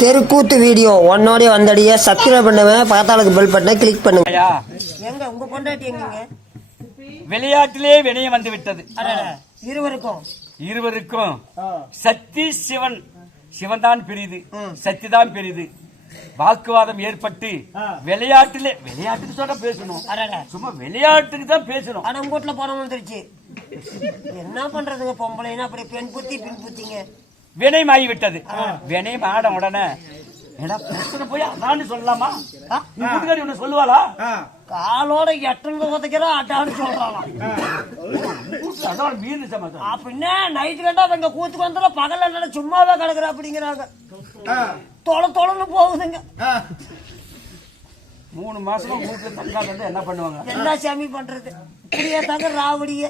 தெருக்கூத்து வீடியோ ஒன்னோட வந்தடிய சப்ஸ்கிரைப் பண்ணுவேன், பக்கத்தாளுக்கு பெல் பட்டனை கிளிக் பண்ணுங்க. எங்க உங்க பொண்டாட்டி எங்க? விளையாட்டிலே வினயம் வந்து விட்டது. இருவருக்கும் சக்தி சிவன், சிவன் தான் பெரிது, சக்தி தான் பெரிது. வாக்குவாதம் ஏற்பட்டு விளையாட்டுக்கு தான் பேசணும், சும்மா விளையாட்டுக்கு தான் பேசணும். ஆனா உங்க வீட்டுல பணம் வந்துருச்சு, என்ன பண்றதுங்க? பொம்பளைன்னா அப்படி பெண் புத்திங்க வினயம் ஆகிவிட்டது. வினயம் ஆட உடனே பிரச்சனை போய் அதான்னு சொல்லலாமா? வீட்டுக்காரி ஒண்ணு சொல்லுவாளா? காலோட எட்டங்க உதைக்கிறா அட்டான்னு சொல்றாளாம். அப்படின்னா நைட்டு கண்டா அவங்க கூத்துக்கு வந்துடும், பகல்ல என்ன சும்மாவே கிடக்குற அப்படிங்கிறாங்க. தொலைன்னு போகுதுங்க. 3 மாசமா வீட்டுல தங்காத என்ன பண்ணுவாங்க? என்ன சாமி பண்றது? இப்படியே தாங்க ராவடிய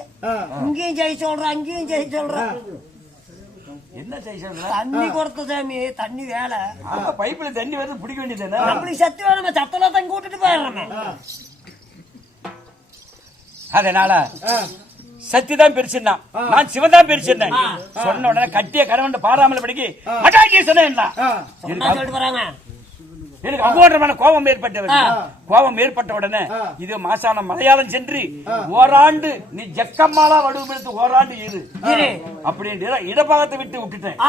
இங்கேயும் ஜெய் சொல்றேன், அங்கேயும் ஜெய் சொல்றேன். என்ன செய்ய? தண்ணி கொடுத்த சாமி, தண்ணி வேலை. பைப்புல தண்ணி வந்து பிடிக்க வேண்டியது. அப்படி சத்து வேணுமே, சத்தெல்லாம் தங்கி விட்டுட்டு போயிடுறோமே. அதனால சக்தி தான் பெருசுன்னா, நான் சிவன் தான் பெருசுன்னேன். சொன்ன உடனே கட்டிய கரவண்ட பாராமல் படிக்க அட்டாக்கி சொன்ன எனக்கு அபூர்வமான கோபம் ஏற்பட்ட உடனே இது மாசான மலையாளம் சென்று ஓராண்டு நீ ஜக்கம்மாலா வடுவு எடுத்து ஓராண்டு இரு அப்படின்ற இடபாகத்தை விட்டு விட்டுட்டேன்.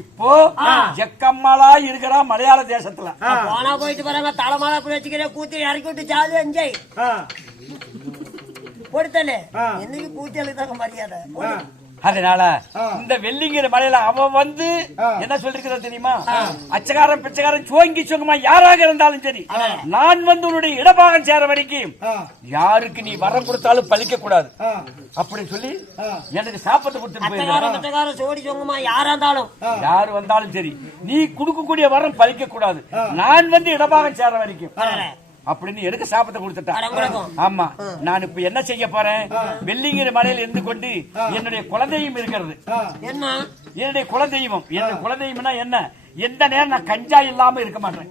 இப்போ ஜக்கம்மாலா இருக்கிறா மலையாள தேசத்துல. போனா போயிட்டு வராங்க, தலைமாலா வச்சுக்கிறேன், கூத்தி இறக்கி விட்டு ஜாதி என்ஜாய் போடுத்தலே. என்னைக்கு கூத்தியாளுக்கு தாங்க மரியாதை. அதனால இந்த வெள்ளிங்கிற மலையில அவன் வந்து என்ன சொல்லிருக்கிறது தெரியுமா? அச்சகாரம் பிச்சைக்காரன் சோங்கி சோங்கமா யாராக இருந்தாலும் சரி, நான் வந்து உன்னுடைய இடபாகம் சேர வரைக்கும் யாருக்கு நீ வரம் கொடுத்தாலும் பழிக்க கூடாது அப்படின்னு சொல்லி எனக்கு சாப்பிட்டு கொடுத்து சோடி சோங்கமா யாரு வந்தாலும் சரி, நீ கொடுக்கக்கூடிய வரம் பழிக்க கூடாது, நான் வந்து இடபாகம் சேர வரைக்கும் அப்படின்னு எனக்கு சாபத்தை கொடுத்துட்டான். ஆமா, நான் இப்ப என்ன செய்ய போறேன்? வெள்ளிங்கிற மலையில இருந்து கொண்டு என்னுடைய குலதெய்வம் இருக்கிறது. என்னுடைய குலதெய்வம், என்னுடைய குலதெய்வம்னா என்ன? எந்த நேரம் நான் கஞ்சா இல்லாம இருக்க மாட்டேன்.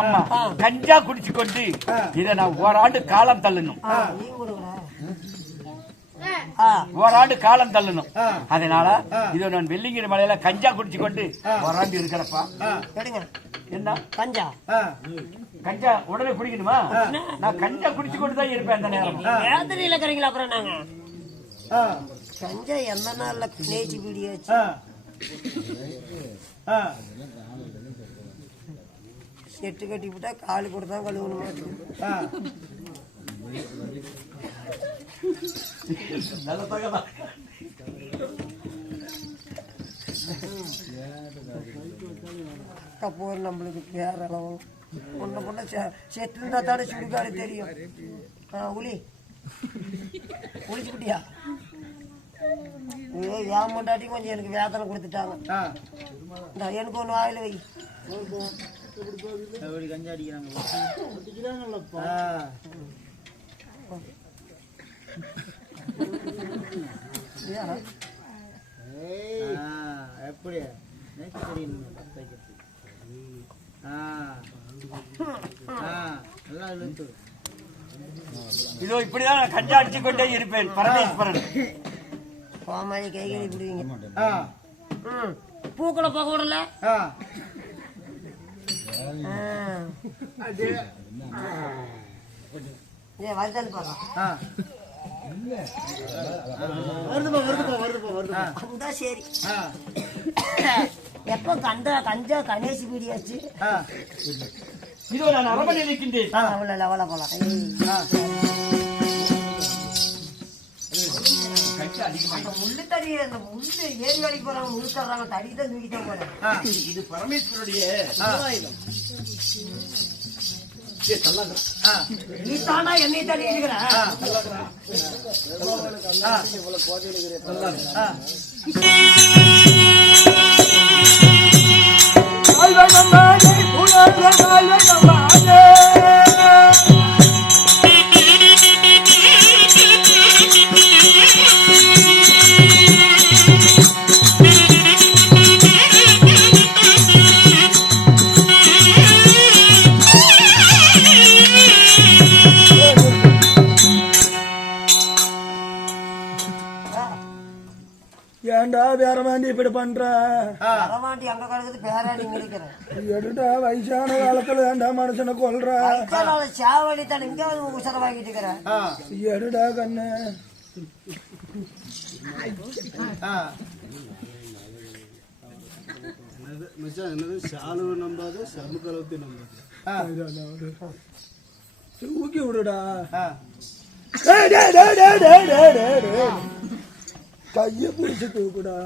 ஆமா, கஞ்சா குடிச்சு கொண்டு இதை நான் ஓராண்டு காலம் தள்ளணும், ஓராண்டு காலம் தள்ளணும். அதனால இது நான் வெள்ளிங்கிற மலையில கஞ்சா குடிச்சு கொண்டு ஓராண்டு இருக்கிறப்பா. என்ன கஞ்சா? கஞ்சா உடனே குடிக்கணுமா? நான் கஞ்சா குடிச்சு கொண்டு தான் இருப்பேன் அந்த நேரம். வேதனையில கறீங்களா? அப்புறம் நாங்க கஞ்சா எந்த நாள்ல நேச்சு பிடியாச்சு செட்டு கட்டி விட்டா காலு கொடுத்தா கழுவணும். கப்போர் நம்மளுக்கு பேர அளவு பொண்ணு பொண்ணு செத்து இருந்தா தாட சுடுகாடு தெரியும். உளிச்சு குட்டியா ஏன் முண்டாட்டி கொஞ்சம் எனக்கு வேதனை கொடுத்துட்டாங்க. எனக்கு ஒண்ணு வாயில வை. கஞ்சா அடிக்கிறாங்கல்லப்பா. எப்படி இதோ இப்படிதான் நான் கஞ்சா அடிச்சு கொண்டே இருப்பேன். பரமேஸ்வரன் கோமாளி கைகளை விடுவீங்க. பூக்களை பார்க்க விடல. வருதான்னு பார்க்கலாம். சரி, எப்ப கஞ்சா கணேசி பீடியாச்சு. இதோ நான் அரபணி நிற்கின்றேன். அவளை போலாம். முள்ளு தடி, அந்த முள்ளு ஏறி வேலைக்கு போறாங்க, முழுக்கிறாங்க, தடி தான் தூக்கிட்டா போறேன். இது பரமேஸ்வருடைய நீ தானா என்னை தடி இருக்கிற. ஏன்டா வேற வேண்டி இப்படி பண்ற? வரமாட்டி அங்க கிடக்குது பேராடிங்க இருக்கிறேன். எடுடா வயசான காலத்துல ஏன்டா மனுஷனை கொல்ற? சாவடி தான் இங்க வந்து உசர வாங்கிட்டு இருக்கிறேன். எடுடா கண்ணு. ஊக்கி விடுடா. கைய பிடிச்சு தூக்குடா.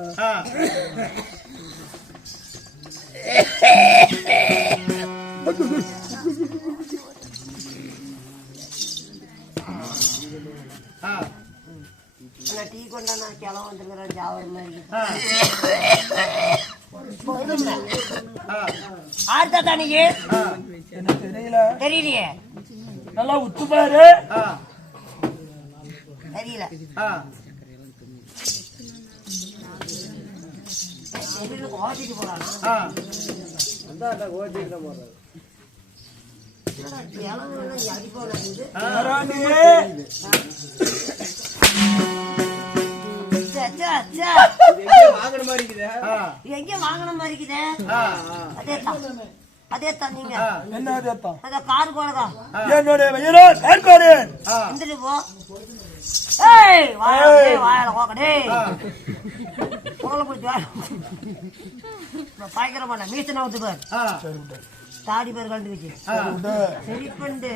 டீ கொண்டா நான் கிளம்ப வந்துருக்கிறேன். ஜாவர மாதிரி ஆர்த்தா தானிக்கு தெரியல. தெரியலையே. நல்லா உத்து பாரு. தெரியல. ஓட்டிட்டு போறானா? எங்க வாங்கின மாதிரி இருக்குதே. அதே தான் நீங்க என்ன அதேத்தான்? காரு கோலதா என்னுடைய வயிறோ கார்காரு. வந்துட்டு போ. ஏய் வாயால கோக்கடே குரல போய் பாய்க்கிற மாட்டேன். மீசனை விட்டு பாரு. தாடி பேர் கண்டு வச்சு சரி பண்ணு.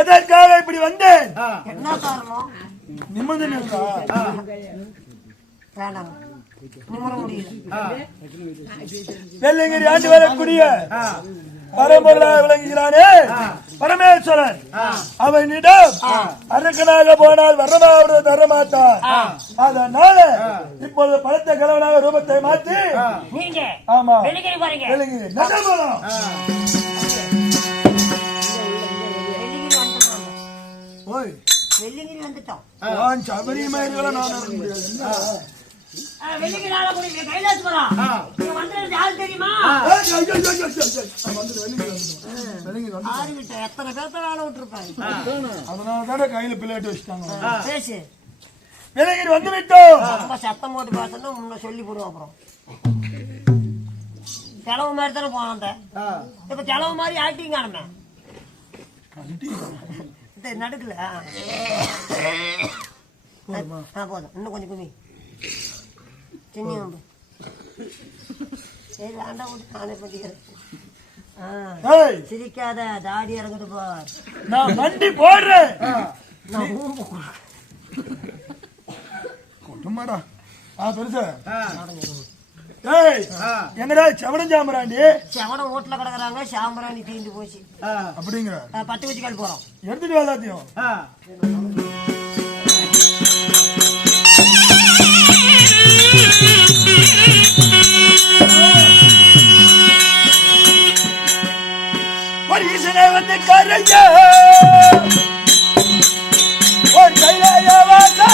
எதற்காக இப்படி வந்தேன்? என்ன காரணம்? நிம்மதி இருக்கா? வேணாம் நிம்மற முடியல. வெள்ளிங்கிரி ஆண்டு வரக்கூடிய பரம்பொருளாக விளங்குகிறானே பரமேஸ்வரன். அவனிடம் அரக்கனாக போனால் வரமாவது தரமாட்டான். அதனால இப்பொழுது பலத்த கலவனாக ரூபத்தை மாற்றி நீங்க ஆமா வெள்ளிங்கிரி பாருங்க. வெள்ளிங்கிரி நகர்வனம். வெள்ளிங்கிரி வந்துட்டோம். சபரிமலை நான் வர முடியாது. வெள்ளிங்கிரி ஆள போறீங்க. கைலாசபுரம் நீங்க வந்தது யாரு தெரியுமா? ஆறுகிட்ட எத்தனை பேர்த்த வேலை விட்டுருப்பாங்க. அதனாலதானே கையில பிள்ளைட்டு வச்சுட்டாங்க. பேசு. வெள்ளிங்கிரி வந்து விட்டோம். ரொம்ப சத்தம் போட்டு பேசணும். முன்ன சொல்லி போடுவோம். அப்புறம் செலவு மாதிரி தானே போனோம். இப்ப செலவு மாதிரி ஆக்டிங் ஆனமே நடுக்கல. போதும் இன்னும் கொஞ்சம் குமி சின்ன சரி வேண்டாம் விட்டு நானே பண்ணிக்கிறேன். சிரிக்காத தாடி இறங்குது பார். நான் வண்டி போடுறேன். கொட்டுமாடா பெருசா. என்னடா செவடம் சாம்பராண்டி? செவடம் வீட்டுல கிடக்குறாங்க. சாம்பராணி தீந்து போச்சு அப்படிங்கிற பட்டு வச்சு கால் போறோம். எடுத்துட்டு எல்லாத்தையும். ஒரு ஈசனை வந்து கரையா ஒரு கைலாய வாசா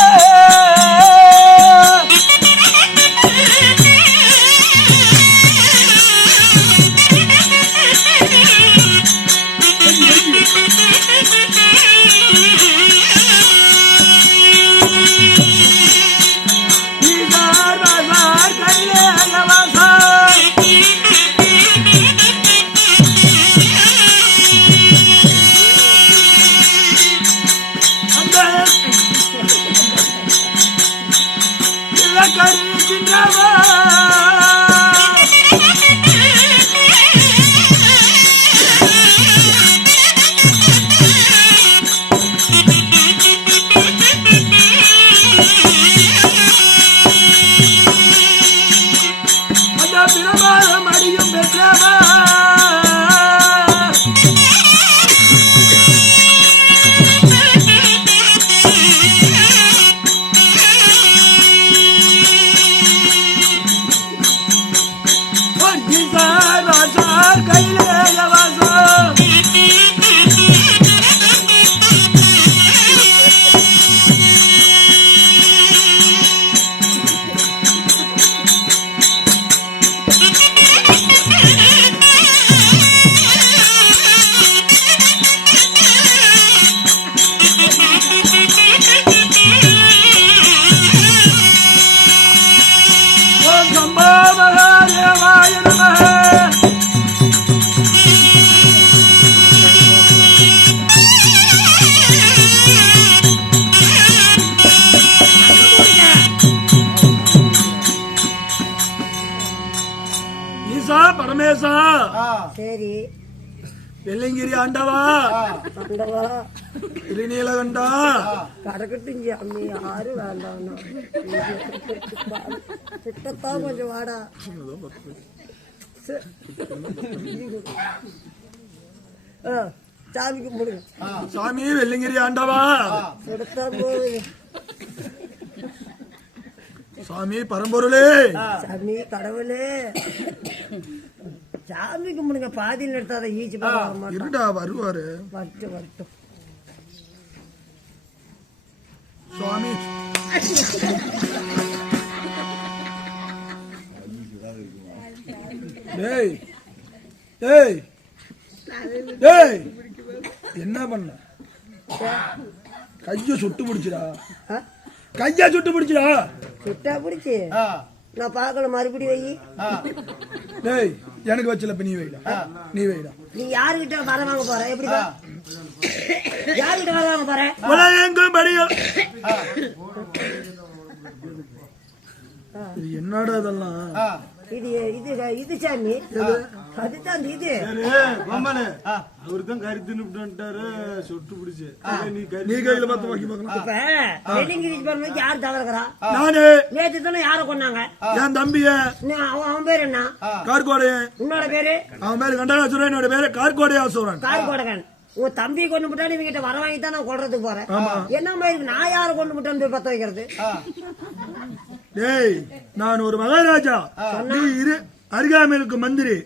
வாசா, சரி வெள்ளிங்கிரி ஆண்டவா, ஆண்டவா திருநீலகண்டா, கடக்கட்டும் சாமி, யாரும் வேண்டாம், கிட்டத்தான் கொஞ்சம் வாடா. சாமி கும்பிடுங்க. சாமி வெள்ளிங்கிரி ஆண்டவா, எடுத்தா போகுது. சாமி பரம்பொருளே, சாமி கடவுளே, சாமி கும்பிடுங்க. பாதியில் எடுத்தாத ஈச்சு மாட்டோம். இருடா வருவாரு. வரட்டும் வரட்டும். சுவாமி டேய் டேய் டேய், என்ன பண்ண? கைய சுட்டு பிடிச்சிடா, கையா சுட்டு பிடிச்சிடா. சுட்டா பிடிச்சி நான் பார்க்கல, மறுபடி வை. டேய் எனக்கு வச்சல, இப்ப நீ வைடா, நீ வைடா. நீ யாருகிட்ட வர வாங்க போற? எப்படி யாருகிட்ட வர வாங்க போற? உலகெங்கும் படியும். இது என்னடா இதெல்லாம்? இது இது இது சாமி, அதுதான் இது. அவருதான் கறி தின்னுட்டாரு, சுட்டு பிடிச்சு. நீ கையில பார்த்து வாக்கி பார்க்கலாம். இப்ப வெள்ளிங்கிரி போறதுக்கு யாரு தவறுகிறா? நானு. நேற்று தானே யார கொண்டாங்க? என் தம்பிய. அவன் பேரு என்ன? கார்கோடை. உன்னோட பேரு? அவன் பேரு கண்டகாசுரன், என்னோட பேரு கார்கோடையா சூரன். கார்கோடகன். உன் தம்பி கொண்டு விட்டா நீங்க கிட்ட வர வாங்கி தான் நான் கொள்றதுக்கு போறேன். என்ன மாதிரி நான் யார கொண்டு விட்டேன்னு போய் பத்த வைக்கிறது? டேய் நான் ஒரு மகாராஜா, நீ இரு அருகாமைக்கு மந்திரி.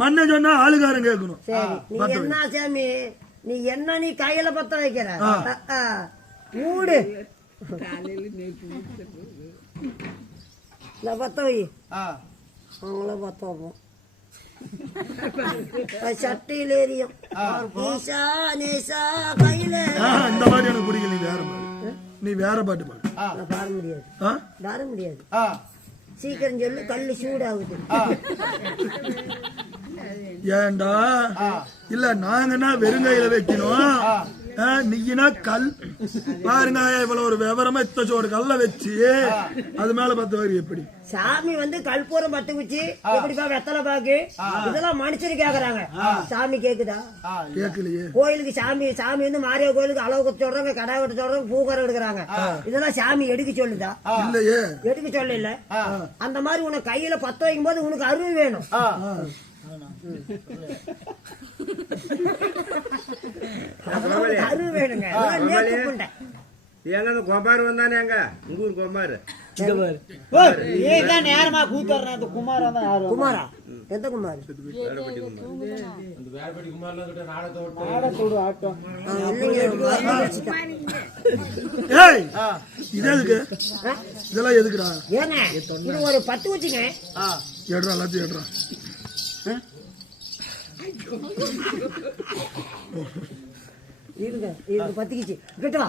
மன்ன சொன்னா ஆளுகாரன் கேட்கணும். சரி, நீ என்ன சாமி, நீ என்ன நீ கையில பத்த வைக்கிற? மூடு பத்த வை. அவங்கள பத்த வைப்போம். சட்டையில் எரியும். ஈசா நேசா கையில. இந்த மாதிரி எனக்கு பிடிக்கல. நீ வேற பாடு, நீ வேற பாட்டு பாடு. பாட முடியாது, பாட முடியாது. சீக்கிரம் சொல்லு, கல்லு சூடாகுது. ஏண்டா இல்ல, நாங்கன்னா வெறுங்கையில வைக்கணும். நீனா கல் பாருங்க, இவ்வளவு ஒரு விவரமா இத்தச்சோடு கல்ல வச்சு அது மேல பத்து வரி. எப்படி சாமி வந்து கல்பூரம் பத்து வச்சு எப்படிப்பா வெத்தலை பாக்கு இதெல்லாம் மனுஷரு கேக்குறாங்க. சாமி கேக்குதா? கேட்கலையே. கோயிலுக்கு சாமி சாமி வந்து மாரியா கோயிலுக்கு அளவு குத்து சொல்றாங்க, கடை வெட்ட சொல்றாங்க, பூக்கார எடுக்கிறாங்க. இதெல்லாம் சாமி எடுக்க சொல்லுதா? இல்லையே, எடுக்க சொல்ல இல்ல. அந்த மாதிரி உனக்கு கையில பத்த வைக்கும் போது உனக்கு அருள் வேணும். அருள் வேணுங்க. எங்க கொம்பாரு வந்தானே, எங்க உங்க ஊர் கொம்பாரு நேரமா கூத்தர் குமாரா? எந்த குமார்? இதெல்லாம் எதுக்குடா? ஏங்க இது ஒரு பத்து வச்சுங்க. எடுறா, எல்லாத்தையும் எடுறா. இருங்க, இது பத்திக்கிச்சு. கிட்ட வா.